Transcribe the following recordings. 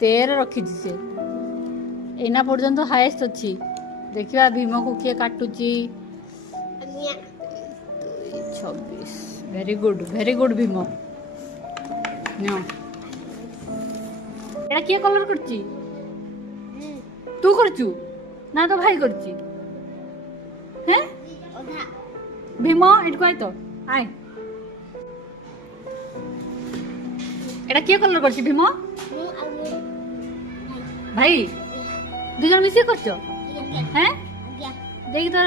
13 रखी से एना पर्यंत हाएस्ट अच्छी देखिए भीम को किए काटुची 26 वेरी गुड भीम एटा किए कलर करची तू करचू ना तो भाई करची हैं भीम एट को तो आए एटा किए कलर करची भीम भाई दु जन मिसी करछ हैं देखि तो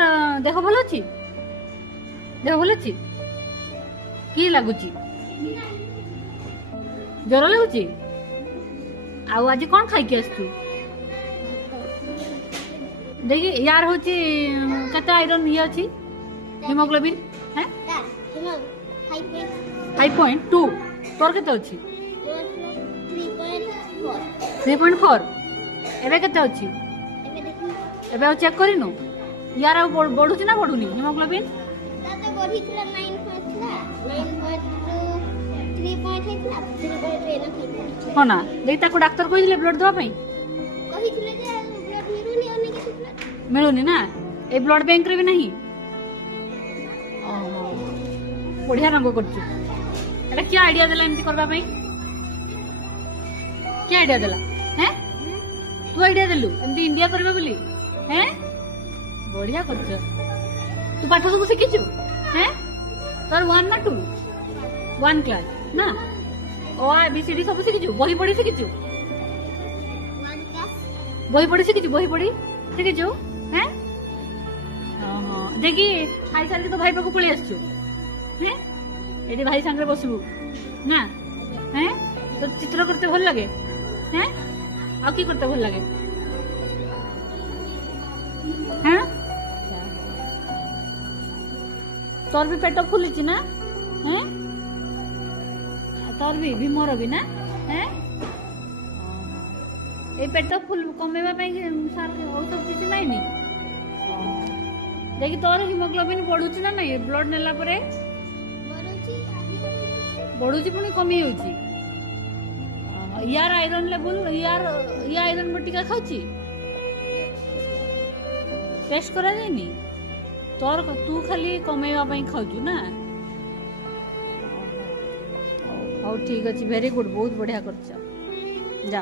देख भल अछि देख भल अछि की लागुची ज्वर लागुची आउ आज कौन खाई के आसतु देखि यार होची कते आयरन ये अछि हिमोग्लोबिन हैं 5.2 तोर कते अछि 3.4 एबे कते अछि एबे चेक करिनु यार बढ़ुची ना बढ़ुनी हिमोग्लोबिन ताते बढ़ी थिला 9.3 हो ना देख ताको डॉक्टर कहिले ब्लड दवा पई कहिथिले जे ब्लड मिलुनी अने के ब्लड मिलुनी ना ए ब्लड बैंक रे भी नहीं ओहो बढ़िया रंग करछु एटा क्या आईडिया देला एमती करबा पई क्या आईडिया देला हैं तू आईडिया देलु एमती इंडिया करबा बोली हैं बढ़िया करछ तू पाठ सब शिखिछु हैं तोर 1 ना 2 1 क्लास ना ओ आ बी सी डी सब शिखिछु बही पढ़ी शिखिछु बही पढ़ी शिखिछु बही पढ़ी शिखिछु हैं ओहो देखि खाई साल के तो भाई पाको पळी आछछु हैं एडी भाई संगे बसबू ना हैं तो चित्र करते भल लगे हैं आ की करते भल लगे हैं तोर भी पेट फुलिची ना हैं तोर भी भीमर भी ना हैं ए पेट फुल कमेबा पई सार औषध किछ नाही नी देखि तोर हिमोग्लोबिन बढ़ुची ना नहीं ब्लड नेला परे बढ़ुची पुणी कमी होची यार आयरन लेवल यार या आयरन बटिका खाउची टेस्ट करा जायनी तोर तू खाली कमेवा पई खाउचू ना हो ठीक अछि वेरी गुड बहुत बढ़िया करछ जा